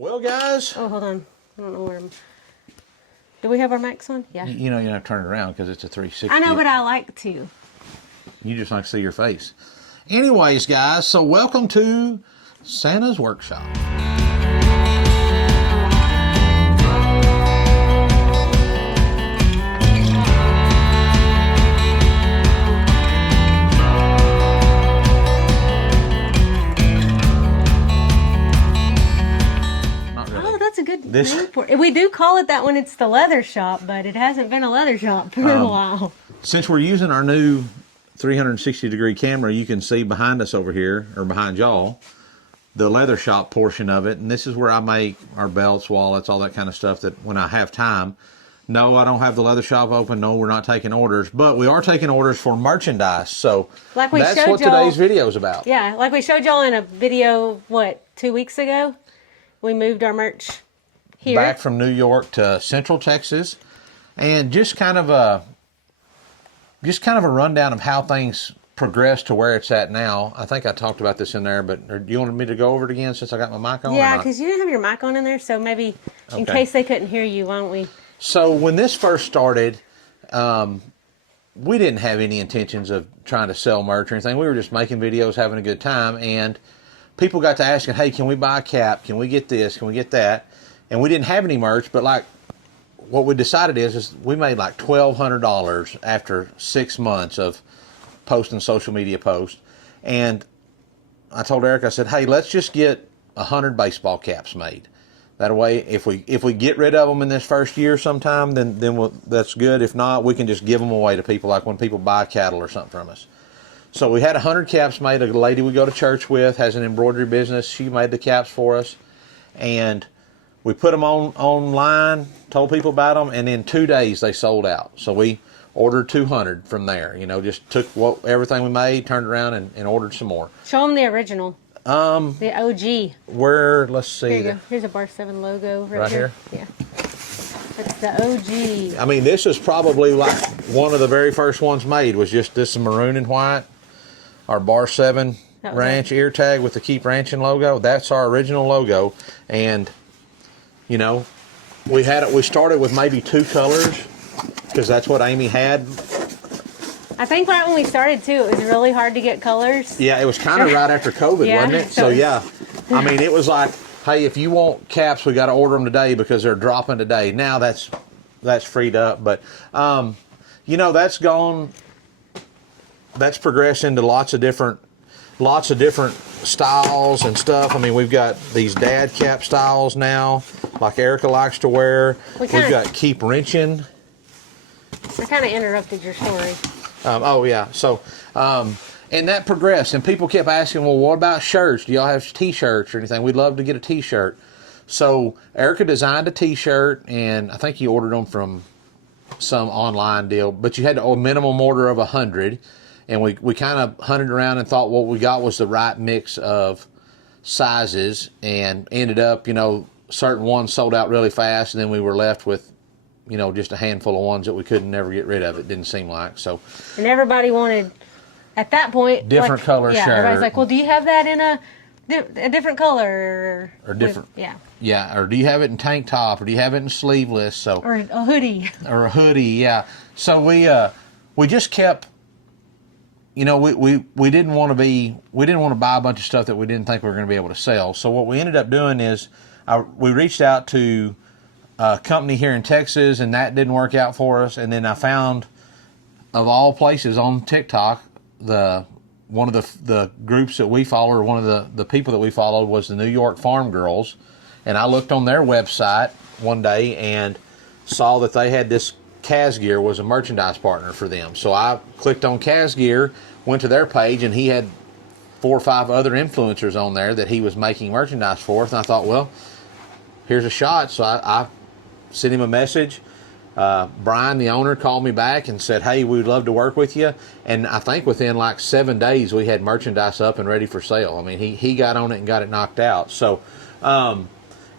Well, guys. Oh, hold on. I don't know where I'm... Do we have our mics on? Yeah. You know you don't have to turn it around because it's a 360. I know, but I like to. You just like to see your face. Anyways, guys, so welcome to Santa's Workshop. That's a good name for it. We do call it that when it's the leather shop, but it hasn't been a leather shop for a while. Since we're using our new 360-degree camera, you can see behind us over here, or behind y'all, the leather shop portion of it. And this is where I make our belts, wallets, all that kind of stuff that when I have time. No, I don't have the leather shop open. No, we're not taking orders. But we are taking orders for merchandise. So that's what today's video is about. Yeah, like we showed y'all in a video, 2 weeks ago? We moved our merch here. Back from New York to Central Texas. And just kind of a rundown of how things progressed to where it's at now. I think I talked about this in there, but do you want me to go over it again since I got my mic on? Yeah, because you didn't have your mic on in there, so maybe in case they couldn't hear you, why don't we? So when this first started, we didn't have any intentions of trying to sell merch or anything. We were just making videos, having a good time, and people got to asking, hey, can we buy a cap? Can we get this? Can we get that? And we didn't have any merch, but like what we decided is we made like $1,200 after 6 months of posting social media posts. And I told Eric, I said, hey, let's just get 100 baseball caps made. That way, if we get rid of them in this first year sometime, then that's good. If not, we can just give them away to people, like when people buy cattle or something from us. So we had 100 caps made. A lady we go to church with has an embroidery business. She made the caps for us. And we put them online, told people about them, and in 2 days they sold out. So we ordered 200 from there. You know, just took everything we made, turned around, and ordered some more. Show them the original. The OG. Let's see. Here you go. Here's a Bar 7 logo right here. Yeah. That's the OG. I mean, this is probably like one of the very first ones made, was just this maroon and white. Our Bar 7 ranch ear tag with the Keep Ranchin logo. That's our original logo. And, you know, we started with maybe 2 colors because that's what Amy had. I think right when we started, too, it was really hard to get colors. Yeah, it was kind of right after COVID, wasn't it? So, yeah. I mean, it was like, hey, if you want caps, we got to order them today because they're dropping today. Now that's freed up. But, you know, that's gone. That's progressed into lots of different styles and stuff. I mean, we've got these dad cap styles now, like Erica likes to wear. We've got Keep Wrenchin. I kind of interrupted your story. Oh, yeah. So, and that progressed, and people kept asking, well, what about shirts? Do y'all have T-shirts or anything? We'd love to get a T-shirt. So Erica designed a T-shirt, and I think you ordered them from some online deal, but you had a minimum order of 100. And we kind of hunted around and thought what we got was the right mix of sizes, and ended up, you know, certain ones sold out really fast, and then we were left with, you know, just a handful of ones that we couldn't never get rid of. It didn't seem like so. And everybody wanted, at that point, different color shirt. Everybody's like, well, do you have that in a different color or different? Yeah. Or do you have it in tank top, or do you have it in sleeveless? So or a hoodie. Or a hoodie, yeah. So we just kept. You know, we didn't want to buy a bunch of stuff that we didn't think we were going to be able to sell. So what we ended up doing is we reached out to a company here in Texas, and that didn't work out for us. And then I found, of all places, on TikTok, one of the groups that we follow, or one of the people that we followed, was the New York Farm Girls. And I looked on their website one day and saw that they had this. Kaz was a merchandise partner for them. So I clicked on Kaz, went to their page, and he had 4 or 5 other influencers on there that he was making merchandise for. And I thought, well, here's a shot. So I sent him a message. Brian, the owner, called me back and said, hey, we'd love to work with you. And I think within like 7 days, we had merchandise up and ready for sale. I mean, he got on it and got it knocked out. So,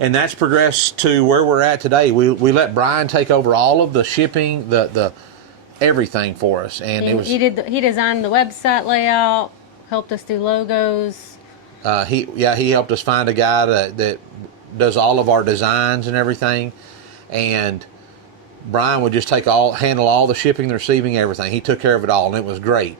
and that's progressed to where we're at today. We let Brian take over all of the shipping, the everything for us, and it was he designed the website layout, helped us do logos. He helped us find a guy that does all of our designs and everything, and Brian would just handle all the shipping, the receiving, everything. He took care of it all, and it was great.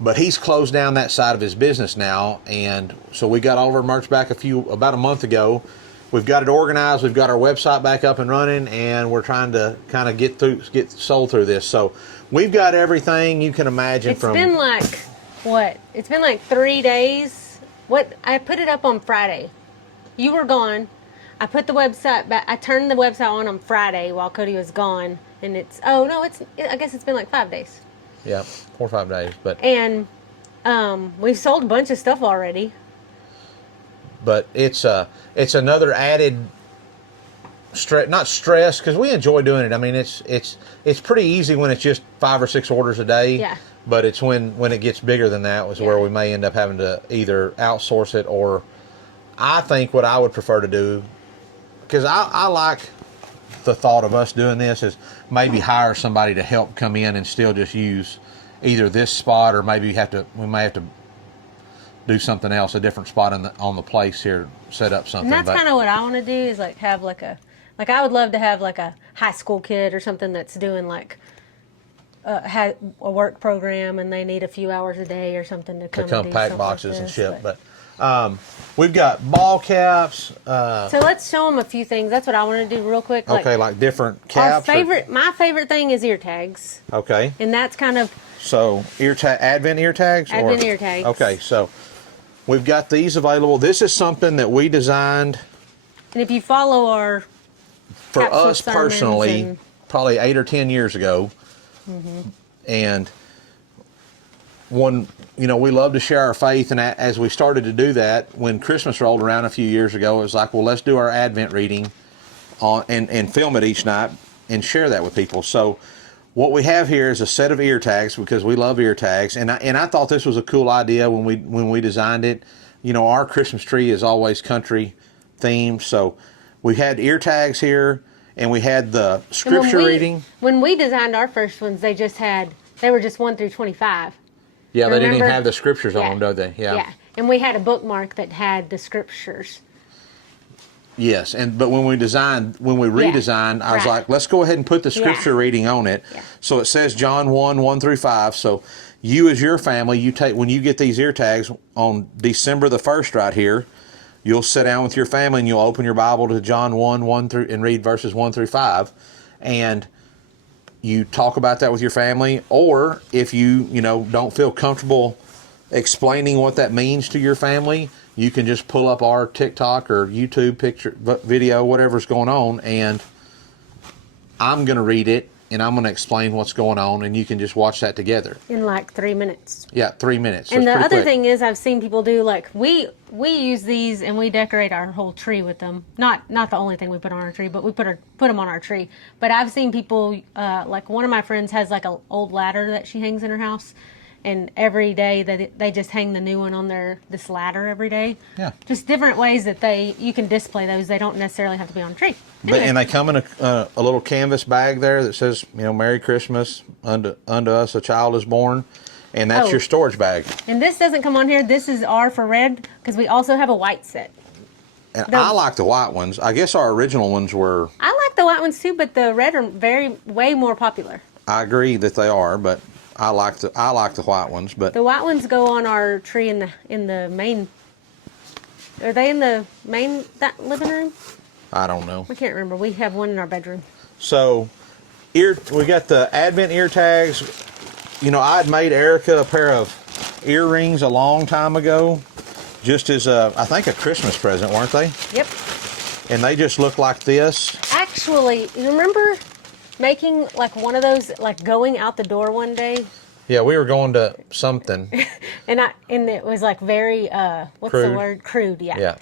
But he's closed down that side of his business now, and so we got all of our merch back about a month ago. We've got it organized. We've got our website back up and running, and we're trying to kind of get sold through this. So we've got everything you can imagine. It's been like, what? It's been like 3 days. I put it up on Friday. You were gone. I put the website back. I turned the website on Friday while Cody was gone, and I guess it's been like 5 days. Yeah, 4 or 5 days, and we've sold a bunch of stuff already. But it's another added stress, not stress, because we enjoy doing it. I mean, it's pretty easy when it's just 5 or 6 orders a day. Yeah. But it's when it gets bigger than that where we may end up having to either outsource it, or I think what I would prefer to do, because I like the thought of us doing this, is maybe hire somebody to help come in and still just use either this spot, or maybe we may have to do something else, a different spot on the place here, set up something. And that's kind of what I want to do, is like have I would love to have like a high school kid or something that's doing like a work program, and they need a few hours a day or something to come pack boxes and ship. But we've got ball caps. So let's show them a few things. That's what I want to do real quick. Okay, like different caps. My favorite thing is ear tags. Okay. And that's kind of... So Advent ear tags? Advent ear tags. Okay, so we've got these available. This is something that we designed. And if you follow our... For us personally, probably 8 or 10 years ago. Mm-hmm. And we love to share our faith, and as we started to do that, when Christmas rolled around a few years ago, it was like, well, let's do our Advent reading and film it each night and share that with people. So what we have here is a set of ear tags, because we love ear tags, and I thought this was a cool idea when we designed it. Our Christmas tree is always country themed, so we had ear tags here, and we had the scripture reading. When we designed our first ones, they were just 1 through 25. Yeah, they didn't even have the scriptures on them, do they? Yeah. Yeah, and we had a bookmark that had the scriptures. Yes, but when we redesigned, I was like, let's go ahead and put the scripture reading on it. Yeah. So it says John 1 through 5. So you, as your family, when you get these ear tags on December the 1st right here, you'll sit down with your family and you'll open your Bible to John 1 through, and read verses 1 through 5. And you talk about that with your family, or if you don't feel comfortable explaining what that means to your family, you can just pull up our TikTok or YouTube video, whatever's going on, and I'm going to read it, and I'm going to explain what's going on, and you can just watch that together. In like 3 minutes. Yeah, 3 minutes. So and the other thing is, I've seen people do, like, we use these and we decorate our whole tree with them. Not the only thing we put on our tree, but we put them on our tree. But I've seen people, like one of my friends has like an old ladder that she hangs in her house. And every day they just hang the new one on this ladder every day. Yeah. Just different ways that you can display those. They don't necessarily have to be on a tree. Anyway. And they come in a little canvas bag there that says, Merry Christmas, unto us a child is born. And that's your storage bag. And this doesn't come on here. This is R for red, because we also have a white set. And I like the white ones. I guess our original ones were... I like the white ones too, but the red are way more popular. I agree that they are, but... I like the white ones, but the white ones go on our tree in the main. Are they in the main living room? I don't know. I can't remember. We have one in our bedroom. So, we got the Advent ear tags. I had made Erica a pair of earrings a long time ago, just as I think a Christmas present, weren't they? Yep. And they just look like this. Actually, you remember making like one of those, like going out the door one day? Yeah, we were going to something. and it was like very what's crude. the word? Crude, yeah. Yeah.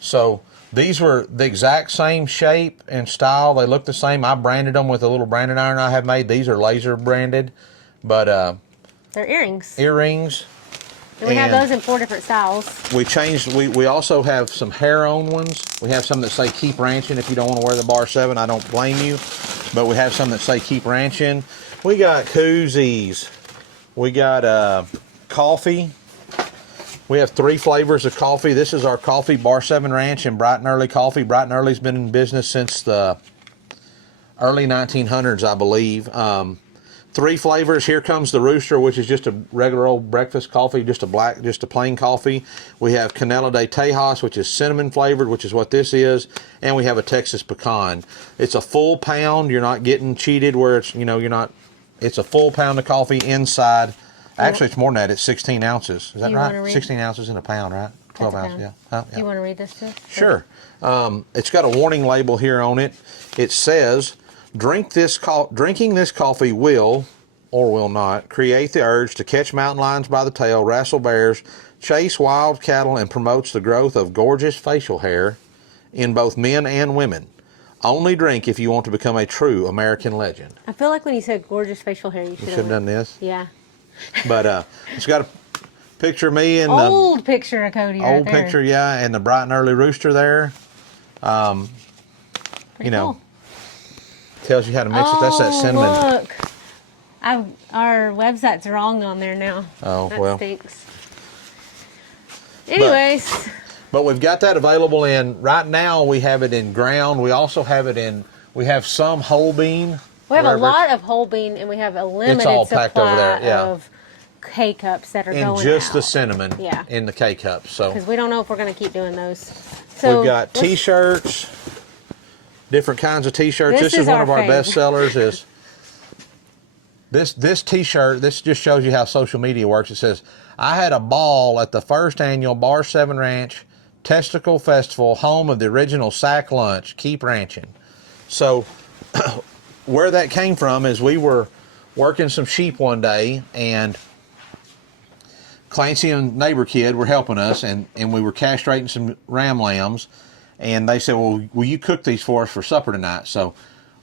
So these were the exact same shape and style. They look the same. I branded them with a little branding iron I have made. These are laser branded, but they're earrings. Earrings. And we have those in 4 different styles. We also have some hair-on ones. We have some that say Keep Ranchin. If you don't want to wear the bar 7, I don't blame you. But we have some that say Keep Ranchin. We got koozies. We got coffee. We have 3 flavors of coffee. This is our coffee, Bar 7 Ranch and Bright and Early Coffee. Bright and Early's been in business since the early 1900s, I believe. 3 flavors. Here comes the Rooster, which is just a regular old breakfast coffee, just a plain coffee. We have Canela de Tejas, which is cinnamon flavored, which is what this is, and we have a Texas Pecan. It's a full pound. You're not getting cheated where it's, you're not. It's a full pound of coffee inside. Actually, it's more than that. It's 16 ounces. Is that right? 16 ounces in a pound, right? 12 ounces, yeah. Yeah. You want to read this to us? Sure. It's got a warning label here on it. It says, drinking this coffee will, or will not, create the urge to catch mountain lions by the tail, wrestle bears, chase wild cattle, and promotes the growth of gorgeous facial hair in both men and women. Only drink if you want to become a true American legend. I feel like when you said gorgeous facial hair, you should have done this. Yeah. But it's got a picture of me and old picture of Cody. Old right there. picture, yeah, and the Bright and Early Rooster there. Pretty cool. Tells you how to mix it. That's that cinnamon. Look. Our website's wrong on there now. Oh, that well. Stinks. Anyways. But we've got that available in, right now we have it in ground. We also have it in, we have some whole bean. We have a lot of whole bean, and we have a limited supply over there, yeah. of K-cups that are and going just out. the cinnamon Yeah. in the K-cups. So because we don't know if we're going to keep doing those. So we've got T-shirts, different kinds of T-shirts. This is one of our best sellers. Is this T-shirt? This just shows you how social media works. It says, "I had a ball at the first annual Bar 7 Ranch Testicle Festival, home of the original sack lunch. Keep ranching." So where that came from is we were working some sheep one day, and Clancy and neighbor kid were helping us, and we were castrating some ram lambs, and they said, "Well, will you cook these for us for supper tonight?" So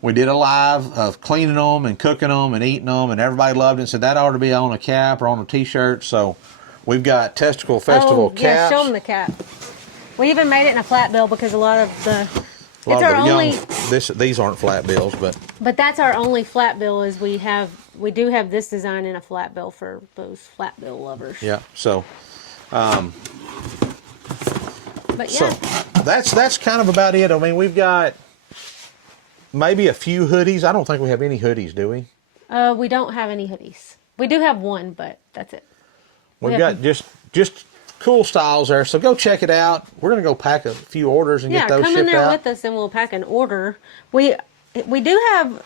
we did a live of cleaning them and cooking them and eating them, and everybody loved it and said that ought to be on a cap or on a T-shirt. So we've got Testicle Festival caps. Yeah, show them the cap. We even made it in a flat bill because a lot of the these aren't flat bills, but that's our only flat bill. Is we do have this design in a flat bill for those flat bill lovers. Yeah. So, but yeah, so that's kind of about it. I mean, we've got maybe a few hoodies. I don't think we have any hoodies, do we? We don't have any hoodies. We do have one, but that's it. We've got just cool styles there, so go check it out. We're gonna go pack a few orders and get those shipped out. Yeah, come in there with us and we'll pack an order. We do have,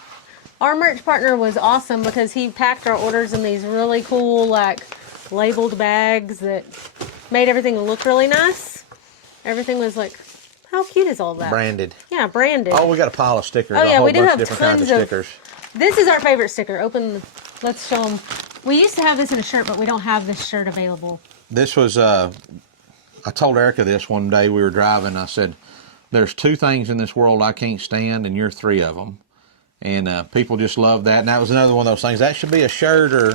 our merch partner was awesome because he packed our orders in these really cool like labeled bags that made everything look really nice. Everything was like, how cute is all that? Branded. Yeah, branded. Oh, we got a pile of stickers. Oh yeah, we do have different tons kinds of stickers. This is our favorite sticker. Let's show them. We used to have this in a shirt, but we don't have this shirt available. This was, I told Erica this one day we were driving. I said, "There's 2 things in this world I can't stand, and you're 3 of them." And people just love that. And that was another one of those things. That should be a shirt, or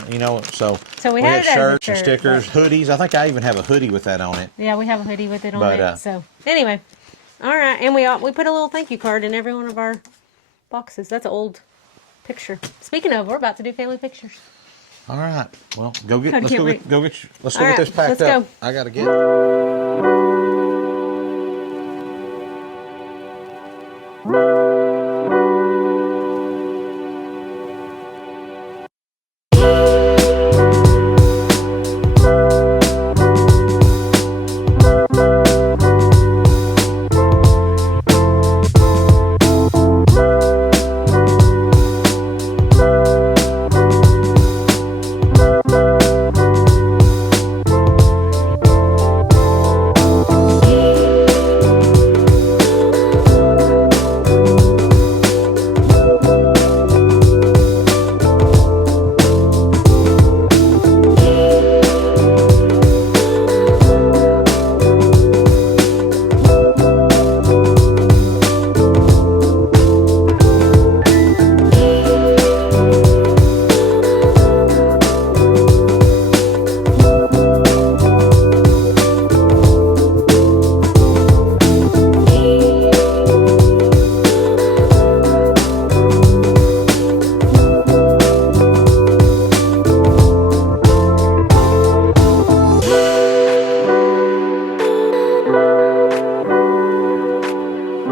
so we had had it as a shirts and shirt, stickers, hoodies. I think I even have a hoodie with that on it. Yeah, we have a hoodie with it on it. So anyway, all right, and we put a little thank you card in every one of our boxes. That's an old picture. Speaking of, we're about to do family pictures. All right. Well, let's go get this packed let's up. go. I gotta get.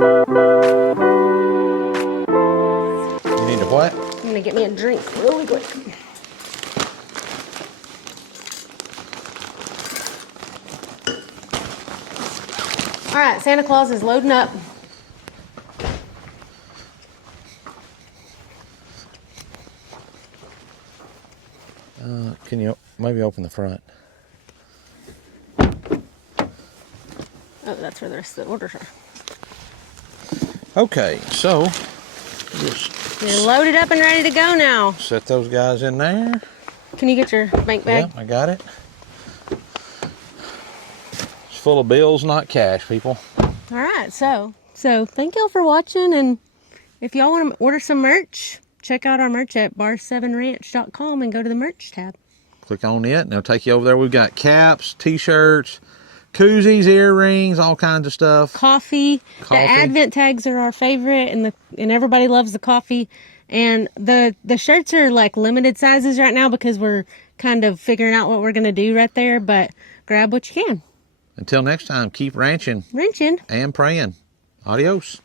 You need a what? I'm gonna get me a drink really quick. All right, Santa Claus is loading up. Can you maybe open the front? Oh, that's where the rest of the orders are. Okay, so just You're loaded up and ready to go now. set those guys in there. Can you get your bank bag? Yeah, I got it. It's full of bills, not cash, people. All right, so thank y'all for watching, and if y'all want to order some merch, check out our merch at bar7ranch.com and go to the merch tab. Click on it, and it'll take you over there. We've got caps, t-shirts, koozies, earrings, all kinds of stuff. Coffee. The advent tags are our favorite, and everybody loves the coffee. And the shirts are like limited sizes right now because we're kind of figuring out what we're gonna do right there. But grab what you can. Until next time, keep ranching Wrenchin. and praying. Adios.